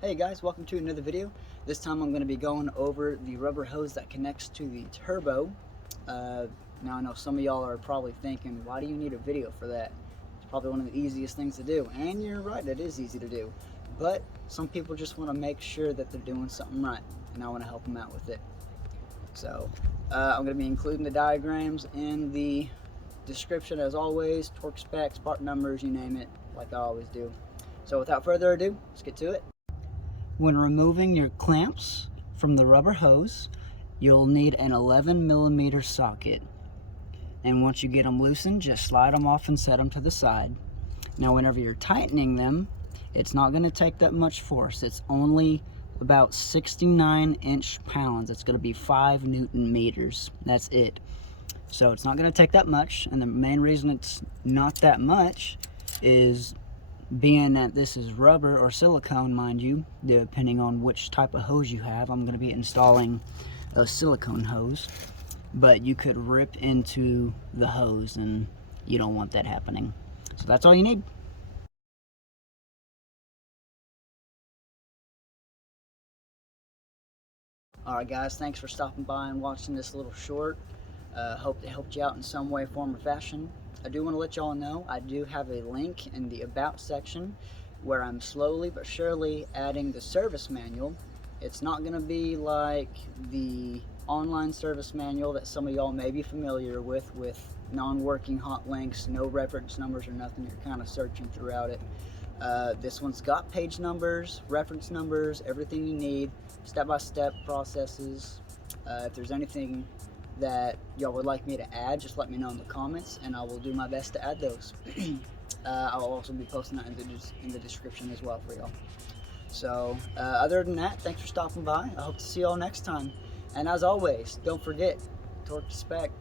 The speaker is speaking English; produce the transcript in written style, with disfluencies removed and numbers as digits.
Hey guys, welcome to another video. This time I'm going to be going over the rubber hose that connects to the turbo. Now I know some of y'all are probably thinking, why do you need a video for that? It's probably one of the easiest things to do, and you're right, it is easy to do. But some people just want to make sure that they're doing something right, and I want to help them out with it. So I'm going to be including the diagrams in the description as always, torque specs, part numbers, you name it, like I always do. So without further ado, let's get to it. When removing your clamps from the rubber hose, you'll need an 11mm socket. And once you get them loosened, just slide them off and set them to the side. Now whenever you're tightening them, it's not going to take that much force. It's only about 69 inch-pounds. It's going to be 5 Newton-meters. That's it. So it's not going to take that much, and the main reason it's not that much is being that this is rubber or silicone, mind you, depending on which type of hose you have. I'm going to be installing a silicone hose, but you could rip into the hose and you don't want that happening. So that's all you need. Alright guys, thanks for stopping by and watching this little short. Hope it helped you out in some way, form, or fashion. I do want to let y'all know I do have a link in the About section where I'm slowly but surely adding the service manual. It's not going to be like the online service manual that some of y'all may be familiar with non-working hot links, no reference numbers or nothing. You're kind of searching throughout it. This one's got page numbers, reference numbers, everything you need, step-by-step processes. If there's anything that y'all would like me to add, just let me know in the comments and I will do my best to add those. I'll also be posting that in the description as well for y'all. So other than that, thanks for stopping by. I hope to see y'all next time, and as always, don't forget, torque to spec.